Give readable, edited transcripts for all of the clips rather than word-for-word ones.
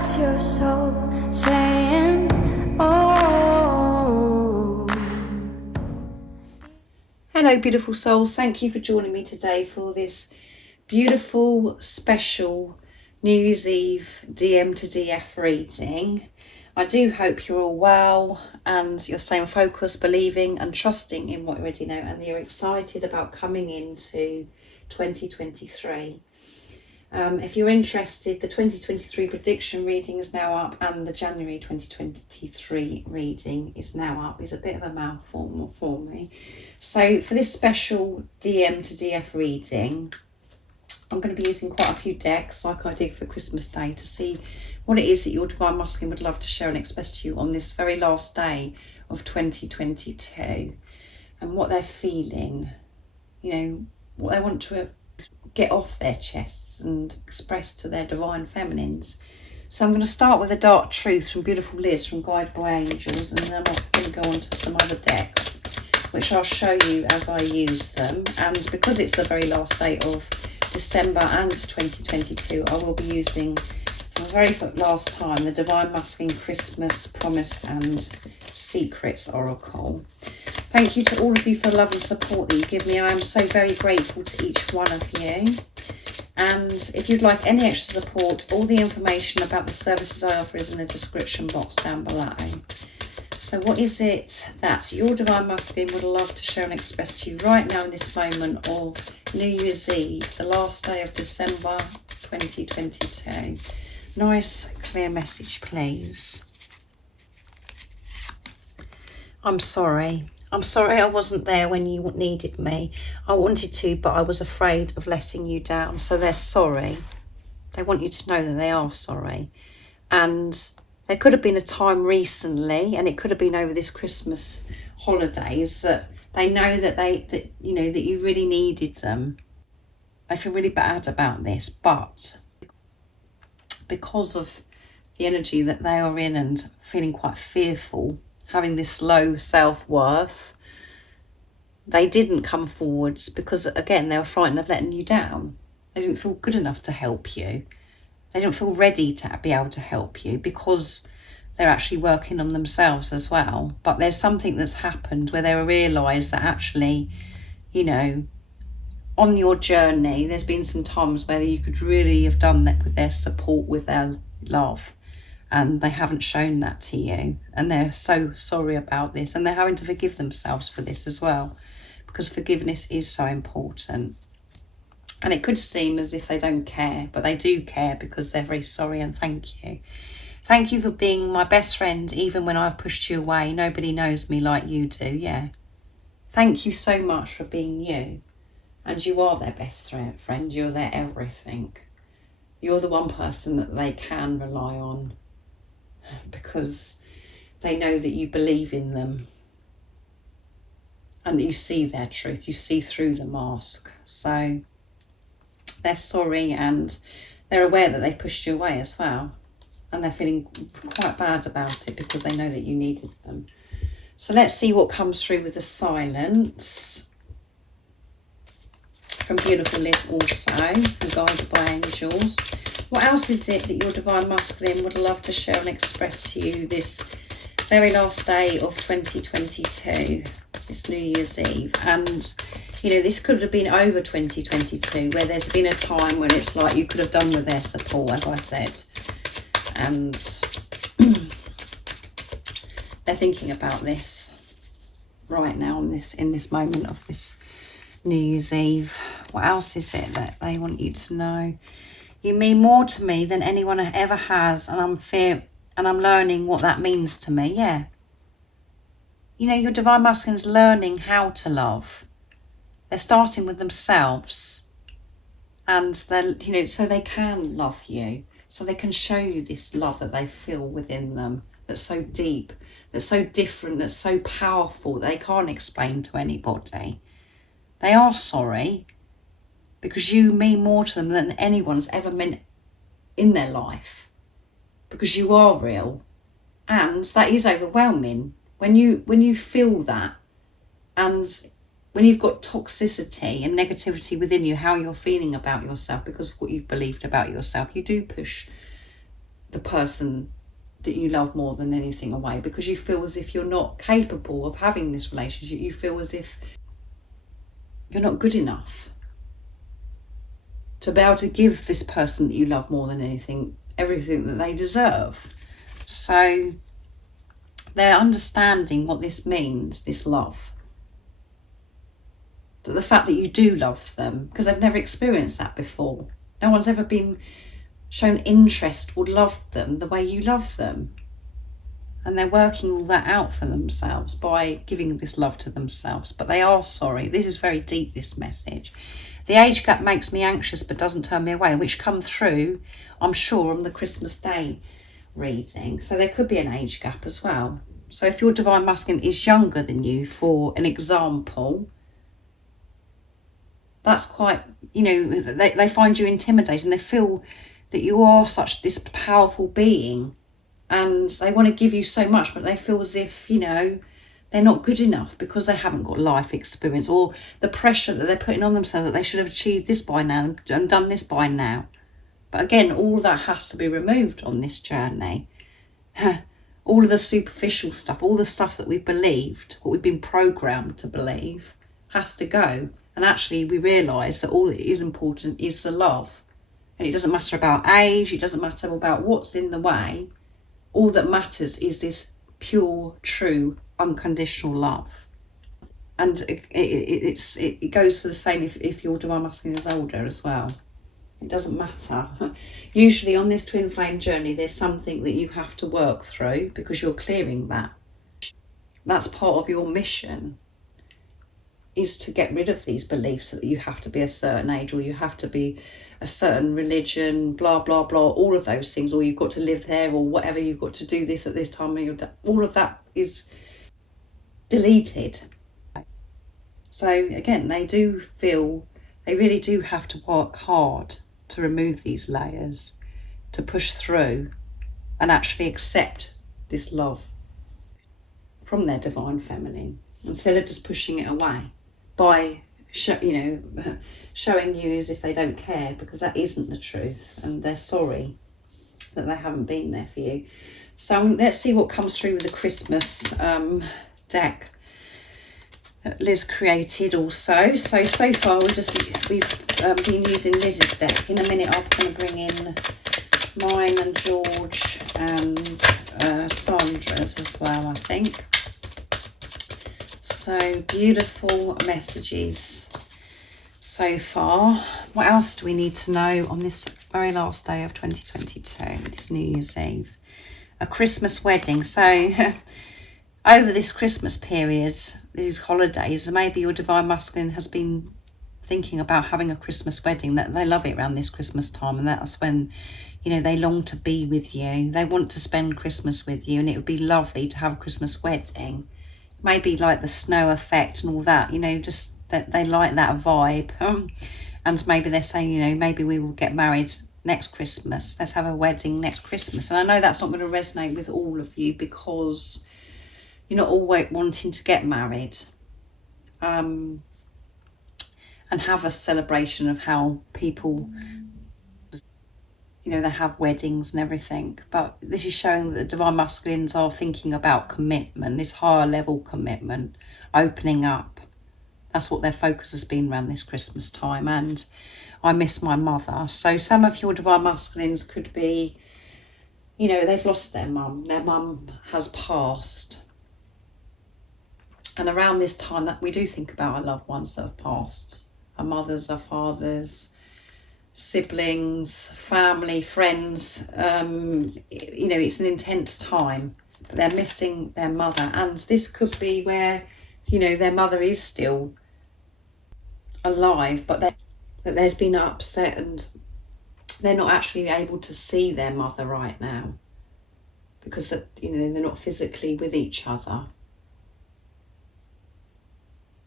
That's your soul saying, oh. Hello beautiful souls, thank you for joining me today for this beautiful special New Year's Eve DM to DF reading. I do hope you're all well and you're staying focused, believing and trusting in what you already know, and you're excited about coming into 2023. If you're interested, the 2023 prediction reading is now up and the January 2023 reading is now up. It's a bit of a mouthful for me. So for this special DM to DF reading, I'm going to be using quite a few decks like I did for Christmas Day to see what it is that your Divine Masculine would love to share and express to you on this very last day of 2022, and what they're feeling, you know, what they want to get off their chests and express to their divine feminines. So I'm going to start with a dark truth from beautiful Liz from Guided by Angels, and then I'm going to go on to some other decks which I'll show you as I use them. And because it's the very last day of December and 2022, I will be using for the very last time the Divine Masculine Christmas Promise and Secrets Oracle. Thank you to all of you for the love and support that you give me. I am so very grateful to each one of you. And if you'd like any extra support, all the information about the services I offer is in the description box down below. So what is it that your Divine Masculine would love to share and express to you right now in this moment of New Year's Eve, the last day of December 2022? Nice, clear message, please. I'm sorry. I'm sorry I wasn't there when you needed me. I wanted to, but I was afraid of letting you down. So they're sorry. They want you to know that they are sorry. And there could have been a time recently, and it could have been over this Christmas holidays, that they know that you know that you really needed them. They feel really bad about this, but because of the energy that they are in and feeling quite fearful, having this low self-worth, they didn't come forwards because, again, they were frightened of letting you down. They didn't feel good enough to help you. They didn't feel ready to be able to help you because they're actually working on themselves as well. But there's something that's happened where they realise that actually, you know, on your journey, there's been some times where you could really have done that with their support, with their love. And they haven't shown that to you, and they're so sorry about this, and they're having to forgive themselves for this as well, because forgiveness is so important. And it could seem as if they don't care, but they do care because they're very sorry, and thank you. Thank you for being my best friend even when I've pushed you away. Nobody knows me like you do, yeah. Thank you so much for being you, and you are their best friend. You're their everything. You're the one person that they can rely on, because they know that you believe in them and that you see their truth, you see through the mask. So they're sorry, and they're aware that they pushed you away as well, and they're feeling quite bad about it because they know that you needed them. So let's see what comes through with the silence from beautiful Liz also, and Guided by Angels. What else is it that your Divine Masculine would love to share and express to you this very last day of 2022, this New Year's Eve? And, you know, this could have been over 2022, where there's been a time when it's like you could have done with their support, as I said. And they're thinking about this right now in this moment of this New Year's Eve. What else is it that they want you to know? You mean more to me than anyone ever has, and I'm learning what that means to me. Yeah. You know, your Divine Masculine's learning how to love. They're starting with themselves, and they're, you know, so they can love you, so they can show you this love that they feel within them, that's so deep, that's so different, that's so powerful, they can't explain to anybody. They are sorry because you mean more to them than anyone's ever meant in their life, because you are real, and that is overwhelming when you feel that, and when you've got toxicity and negativity within you, how you're feeling about yourself because of what you've believed about yourself. You do push the person that you love more than anything away, because you feel as if you're not capable of having this relationship. You feel as if you're not good enough to be able to give this person that you love more than anything everything that they deserve. So they're understanding what this means, this love. That the fact that you do love them, because they've never experienced that before. No one's ever been shown interest or loved them the way you love them. And they're working all that out for themselves by giving this love to themselves. But they are sorry. This is very deep, this message. The age gap makes me anxious but doesn't turn me away, which come through, I'm sure, on the Christmas Day reading. So there could be an age gap as well. So if your divine masculine is younger than you, for an example, that's quite, they find you intimidating. They feel that you are such this powerful being and they want to give you so much, but they feel as if, they're not good enough because they haven't got life experience, or the pressure that they're putting on themselves that they should have achieved this by now and done this by now. But again, all of that has to be removed on this journey. All of the superficial stuff, all the stuff that we've believed, what we've been programmed to believe, has to go. And actually we realise that all that is important is the love. And it doesn't matter about age, it doesn't matter about what's in the way. All that matters is this pure, true, unconditional love. And it goes for the same if your divine masculine is older as well. It doesn't matter. Usually on this twin flame journey, there's something that you have to work through because you're clearing that. That's part of your mission, is to get rid of these beliefs that you have to be a certain age, or you have to be a certain religion, blah, blah, blah, all of those things, or you've got to live there, or whatever, you've got to do this at this time. All of that is deleted. So again, they really do have to work hard to remove these layers, to push through and actually accept this love from their divine feminine, instead of just pushing it away by showing you as if they don't care, because that isn't the truth, and they're sorry that they haven't been there for you. So let's see what comes through with the Christmas deck that Liz created also. So far we've been using Liz's deck. In a minute I'm going to bring in mine and George and Sandra's as well, I think. So beautiful messages so far. What else do we need to know on this very last day of 2022, this New Year's Eve? A Christmas wedding. So over this Christmas period, these holidays, maybe your divine masculine has been thinking about having a Christmas wedding, that they love it around this Christmas time, and that's when they long to be with you. They want to spend Christmas with you, and it would be lovely to have a Christmas wedding. Maybe like the snow effect and all that, just that they like that vibe. And maybe they're saying, maybe we will get married next Christmas. Let's have a wedding next Christmas. And I know that's not going to resonate with all of you, because you're not always wanting to get married and have a celebration of how people, they have weddings and everything. But this is showing that the divine masculines are thinking about commitment, this higher level commitment, opening up. That's what their focus has been around this Christmas time. And I miss my mother. So some of your divine masculines could be, they've lost their mum. Their mum has passed. And around this time, that we do think about our loved ones that have passed. Our mothers, our fathers, siblings, family, friends. It's an intense time. But they're missing their mother. And this could be where, their mother is still alive, but that there's been upset and they're not actually able to see their mother right now, because they're not physically with each other,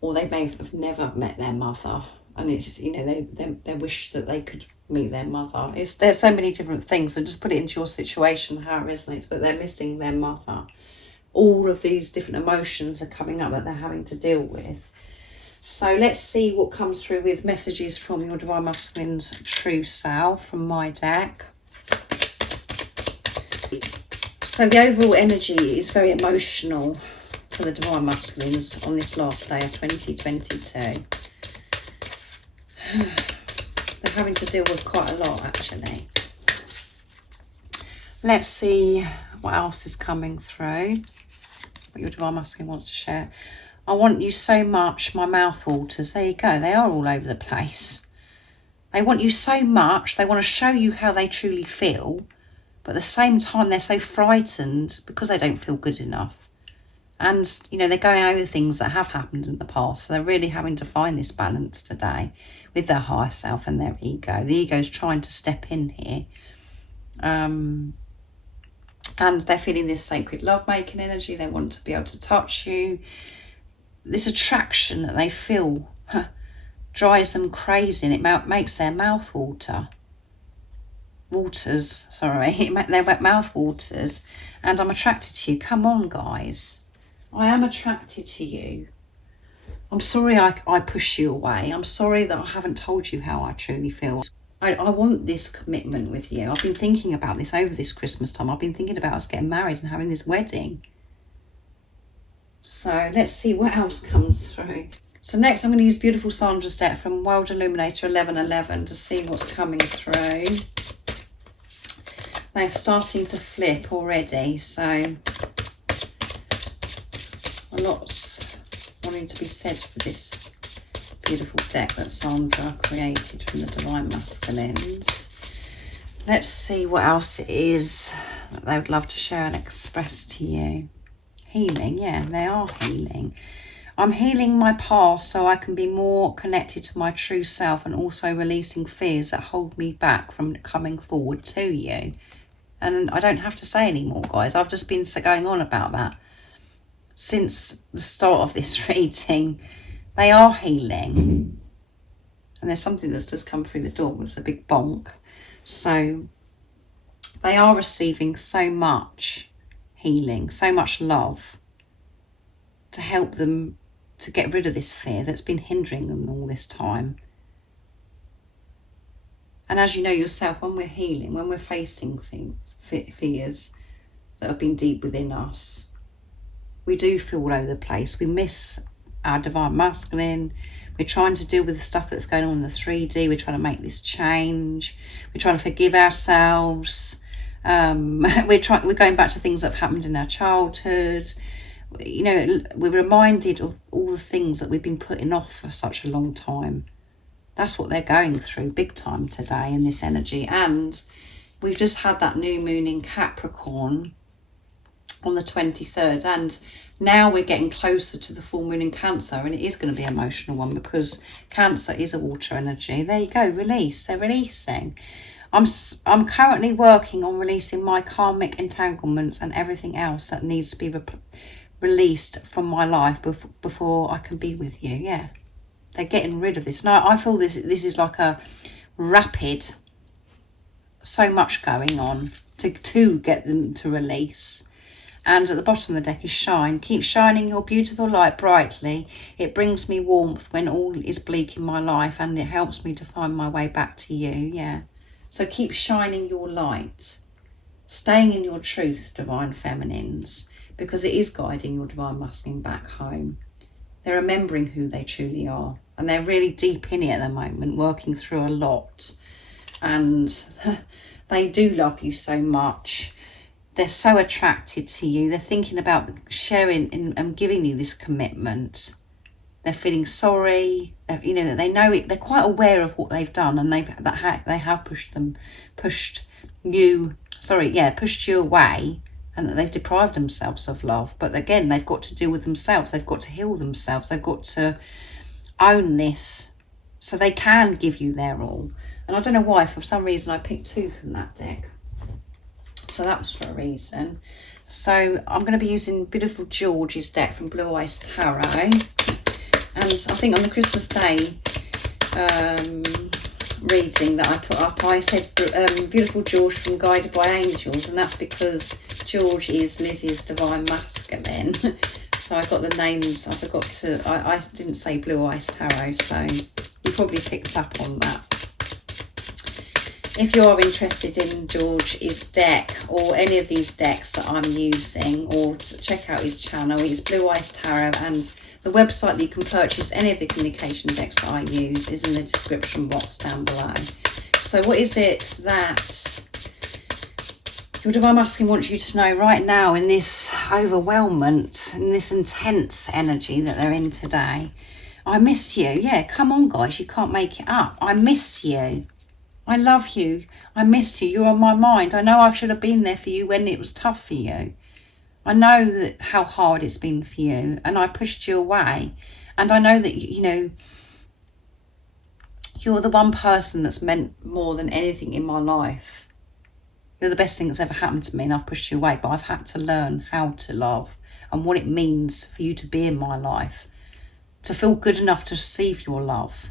or they may have never met their mother, and it's they wish that they could meet their mother. There's so many different things, so just put it into your situation how it resonates. But they're missing their mother. All of these different emotions are coming up that they're having to deal with. So let's see what comes through with messages from your divine masculine's true self from my deck. So the overall energy is very emotional for the Divine Masculines on this last day of 2022. They're having to deal with quite a lot, actually. Let's see what else is coming through. What your Divine Masculine wants to share. I want you so much, my mouth waters. There you go. They are all over the place. They want you so much. They want to show you how they truly feel. But at the same time, they're so frightened because they don't feel good enough. And, you know, they're going over things that have happened in the past. So they're really having to find this balance today with their higher self and their ego. The ego's trying to step in here. And they're feeling this sacred love-making energy. They want to be able to touch you. This attraction that they feel drives them crazy, and it makes their mouth waters, their mouth waters. And I'm attracted to you. Come on, guys. I am attracted to you. I'm sorry I push you away. I'm sorry that I haven't told you how I truly feel. I want this commitment with you. I've been thinking about this over this Christmas time. I've been thinking about us getting married and having this wedding. So let's see what else comes through. So next I'm going to use beautiful Sandra's deck from World Illuminator 1111 to see what's coming through. They're starting to flip already, so a lot's wanting to be said for this beautiful deck that Sandra created from the Divine Masculines. Let's see what else it is that they would love to share and express to you. Healing, yeah, they are healing. I'm healing my past so I can be more connected to my true self, and also releasing fears that hold me back from coming forward to you. And I don't have to say anymore, guys. I've just been going on about that since the start of this reading. They are healing. And there's something that's just come through the door. It's a big bonk. So they are receiving so much healing, so much love to help them to get rid of this fear that's been hindering them all this time. And as you know yourself, when we're healing, when we're facing fears that have been deep within us, we do feel all over the place. We miss our Divine Masculine. We're trying to deal with the stuff that's going on in the 3D. We're trying to make this change. We're trying to forgive ourselves. We're going back to things that have happened in our childhood. You know, we're reminded of all the things that we've been putting off for such a long time. That's what they're going through big time today in this energy. And we've just had that new moon in Capricorn on the 23rd, and now we're getting closer to the full moon in Cancer, and it is going to be an emotional one because Cancer is a water energy. There you go, release. They're releasing. I'm currently working on releasing my karmic entanglements and everything else that needs to be released from my life before I can be with you. Yeah, they're getting rid of this. Now I feel this is like a rapid, so much going on to get them to release. And at the bottom of the deck is shine. Keep shining your beautiful light brightly. It brings me warmth when all is bleak in my life, and it helps me to find my way back to you. Yeah. So keep shining your light, staying in your truth, Divine Feminines, because it is guiding your Divine Masculine back home. They're remembering who they truly are, and they're really deep in it at the moment, working through a lot. And they do love you so much. They're so attracted to you. They're thinking about sharing and giving you this commitment. They're feeling sorry. You know, they know it. They're quite aware of what they've done, and they have pushed you away, and that they've deprived themselves of love. But again, they've got to deal with themselves. They've got to heal themselves. They've got to own this so they can give you their all. And I don't know why, for some reason I picked 2 from that deck. So that was for a reason. So I'm going to be using beautiful George's deck from Blue Eyes Tarot. And I think on the Christmas Day reading that I put up, I said beautiful George from Guided by Angels, and that's because George is Lizzie's Divine Masculine. So I got the names, I forgot to, I didn't say Blue Eyes Tarot, so you probably picked up on that. if you are interested in George's deck or any of these decks that I'm using, or to check out his channel, his Blue Eyes Tarot, and the website that you can purchase any of the communication decks that I use is in the description box down below. So what is it that your Divine Masculine wants you to know right now in this overwhelmment, in this intense energy that they're in today? I miss you. Yeah, come on, guys. You can't make it up. I miss you. I love you. I miss you. You're on my mind. I know I should have been there for you when it was tough for you. I know that how hard it's been for you, and I pushed you away. And I know that, you know, you're the one person that's meant more than anything in my life. You're the best thing that's ever happened to me, and I've pushed you away. But I've had to learn how to love and what it means for you to be in my life, to feel good enough to receive your love.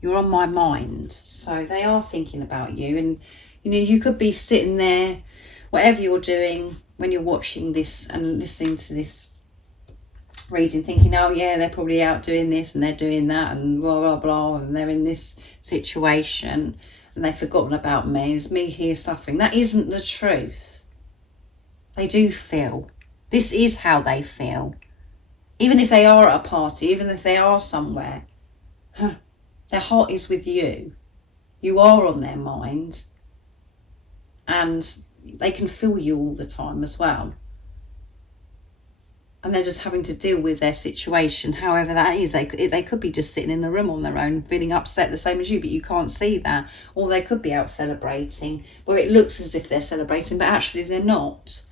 You're on my mind. So they are thinking about you. And, you know, you could be sitting there, whatever you're doing, when you're watching this and listening to this reading, thinking, oh yeah, they're probably out doing this and they're doing that and blah, blah, blah, and they're in this situation and they've forgotten about me. It's me here suffering. That isn't the truth. They do feel. This is how they feel. Even if they are at a party, even if they are somewhere, their heart is with you. You are on their mind, and they can feel you all the time as well. And they're just having to deal with their situation, however that is. They could be just sitting in a room on their own, feeling upset the same as you, but you can't see that. Or they could be out celebrating, where it looks as if they're celebrating, but actually they're not.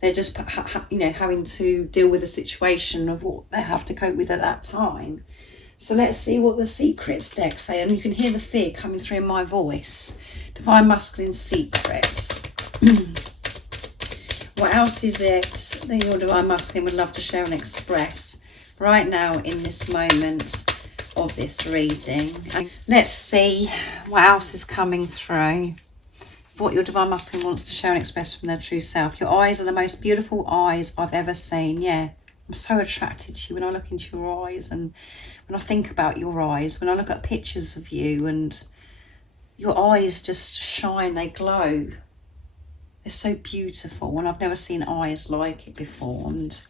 They're just, you know, having to deal with the situation of what they have to cope with at that time. So let's see what the secrets deck say. And you can hear the fear coming through in my voice. Divine Masculine Secrets. What else is it that your Divine Masculine would love to share and express right now in this moment of this reading? Let's see what else is coming through. What your Divine Masculine wants to share and express from their true self. Your eyes are the most beautiful eyes I've ever seen. Yeah, I'm so attracted to you when I look into your eyes, and when I think about your eyes, when I look at pictures of you, and your eyes just shine, they glow. They're so beautiful, and I've never seen eyes like it before. And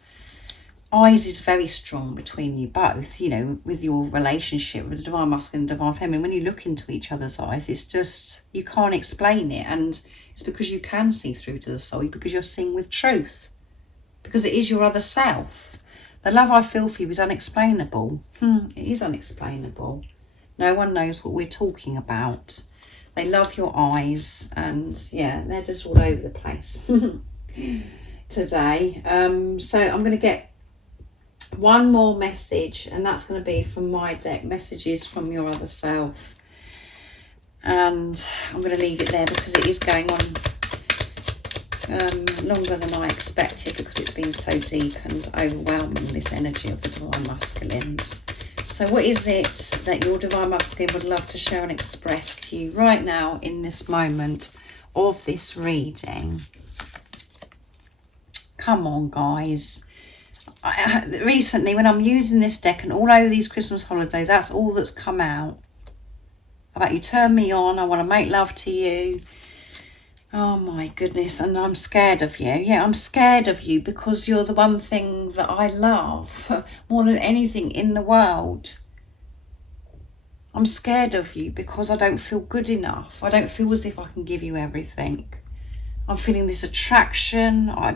eyes is very strong between you both, you know, with your relationship with the Divine Masculine and Divine Feminine. When you look into each other's eyes, it's just, you can't explain it. And it's because you can see through to the soul, because you're seeing with truth, because it is your other self. The love I feel for you is unexplainable. It is unexplainable. No one knows what we're talking about. They love your eyes, and yeah, they're just all over the place today. So I'm going to get one more message, and that's going to be from my deck, Messages from Your Other Self. And I'm going to leave it there because it is going on longer than I expected, because it's been so deep and overwhelming, this energy of the Divine Masculines. So what is it that your Divine Masculine would love to share and express to you right now in this moment of this reading? Come on, guys. Recently, when I'm using this deck and all over these Christmas holidays, that's all that's come out. About you turn me on, I want to make love to you. Oh my goodness, and I'm scared of you. Yeah, I'm scared of you because you're the one thing that I love more than anything in the world. I'm scared of you because I don't feel good enough. I don't feel as if I can give you everything. I'm feeling this attraction. I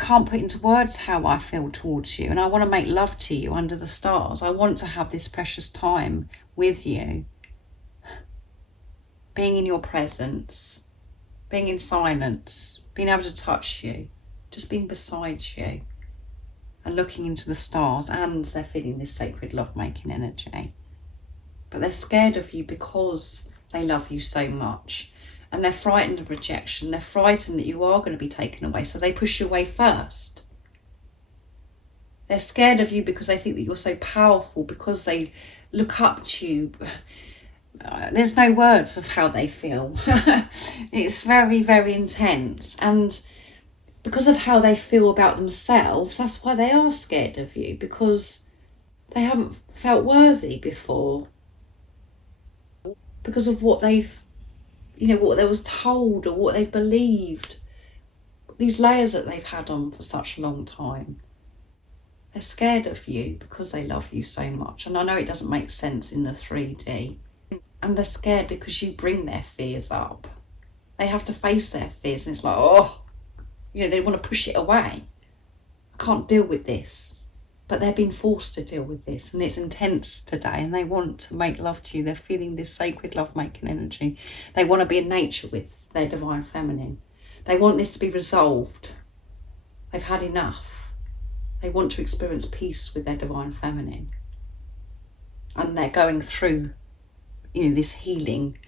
can't put into words how I feel towards you, and I want to make love to you under the stars. I want to have this precious time with you. Being in your presence, being in silence, being able to touch you, just being beside you and looking into the stars, and they're feeling this sacred love-making energy. But they're scared of you because they love you so much, and they're frightened of rejection. They're frightened that you are going to be taken away, so they push you away first. They're scared of you because they think that you're so powerful, because they look up to you. There's no words of how they feel. It's very, very intense. And because of how they feel about themselves, that's why they are scared of you, because they haven't felt worthy before. Because of what they've you know, what they was told or what they've believed. These layers that they've had on for such a long time. They're scared of you because they love you so much. And I know it doesn't make sense in the 3D. And they're scared because you bring their fears up. They have to face their fears, and it's like, oh, you know, they want to push it away. I can't deal with this. But they're being forced to deal with this, and it's intense today, and they want to make love to you. They're feeling this sacred love-making energy. They want to be in nature with their divine feminine. They want this to be resolved. They've had enough. They want to experience peace with their divine feminine. And they're going through, you know, this healing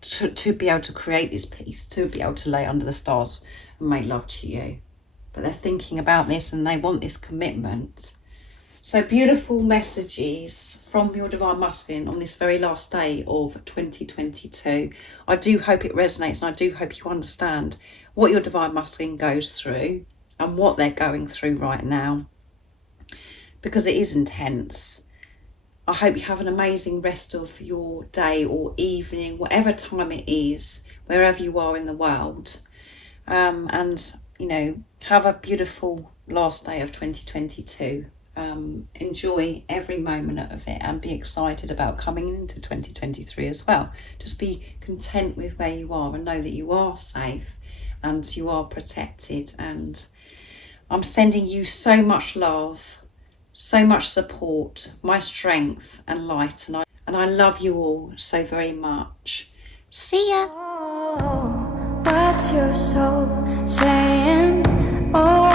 to be able to create this peace, to be able to lay under the stars and make love to you. But they're thinking about this, and they want this commitment. So beautiful messages from your divine masculine on this very last day of 2022. I do hope it resonates, and I do hope you understand what your divine masculine goes through and what they're going through right now, because it is intense. I hope you have an amazing rest of your day or evening, whatever time it is, wherever you are in the world. And, you know, have a beautiful last day of 2022. Enjoy every moment of it, and be excited about coming into 2023 as well. Just be content with where you are, and know that you are safe and you are protected. And I'm sending you so much love, so much support, my strength and light, and I love you all so very much. See ya. Oh, what's your soul saying? Oh.